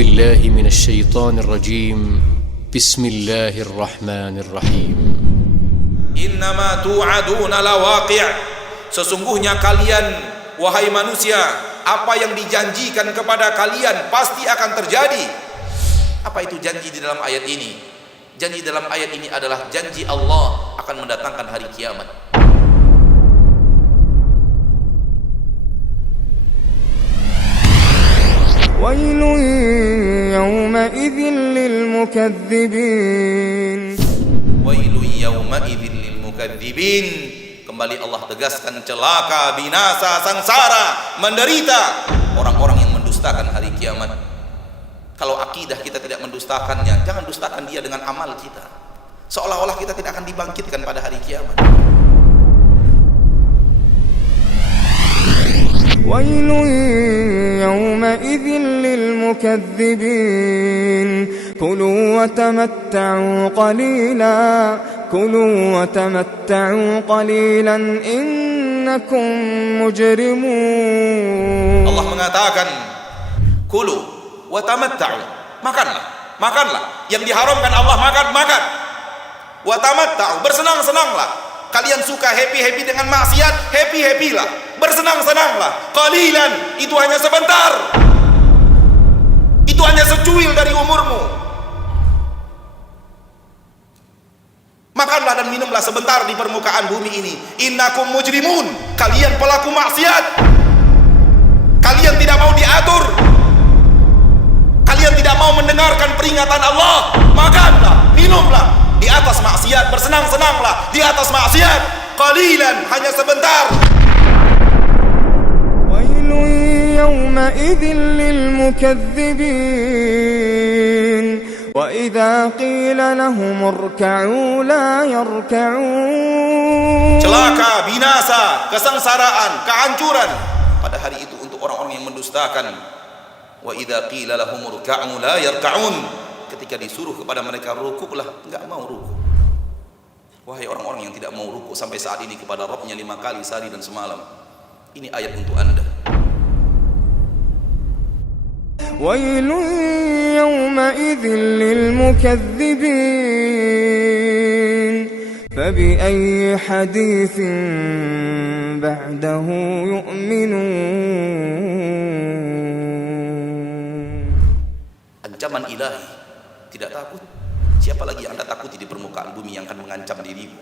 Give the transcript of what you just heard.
بالله من الشيطان الرجيم بسم الله الرحمن الرحيم Innama tu'aduna lawaqi'. Sesungguhnya kalian, wahai manusia, apa yang dijanjikan kepada kalian pasti akan terjadi. Apa itu janji di dalam ayat ini? Janji dalam ayat ini adalah janji Allah akan mendatangkan hari kiamat. Wailun yawma'idhin lilmukaththibin. Wailun yawma'idhin lilmukaththibin. Kembali Allah tegaskan, celaka, binasa, sengsara, menderita orang-orang yang mendustakan hari kiamat. Kalau akidah kita tidak mendustakannya, jangan dustakan dia dengan amal kita, seolah-olah kita tidak akan dibangkitkan pada hari kiamat. Wailun yawma'idhin lilmukaththibin. Kulu wa tamatta'u qalila. Kulu wa tamatta'u qalilan innakum mujrimun. Allah mengatakan, kulu wa tamatta'u, makanlah, makanlah. Yang diharamkan Allah makan. Wa tamatta'u, bersenang-senanglah. Kalian suka happy dengan maksiat, happylah, bersenang-senanglah. Qalilan, itu hanya sebentar, itu hanya secuil dari umurmu. Makanlah dan minumlah sebentar di permukaan bumi ini. Innakum mujrimun, kalian pelaku maksiat. Kalian tidak mau diatur, kalian tidak mau mendengarkan peringatan Allah. Makanlah, minumlah di atas maksiat, bersenang-senanglah di atas maksiat. Qalilan, hanya sebentar. Wailun yawma'idhin lilmukaththibin. Wa idza qila lahum irka'u la yarka'un. Celaka, binasa, kesengsaraan, kehancuran pada hari itu untuk orang-orang yang mendustakan. Wa idza qila lahum irka'u la yarka'un. Ketika disuruh kepada mereka rukuklah, enggak mau rukuk. Wahai orang-orang yang tidak mau rukuk sampai saat ini kepada Rabbnya 5 kali sehari dan semalam, ini ayat untuk Anda. Wailun yawma'idhin lilmukaththibin. Fabi'ayyi hadithin ba'dahu yu'minun. Ancaman ilahi, tidak takut. Siapa lagi yang Anda takuti di permukaan bumi yang akan mengancam dirimu?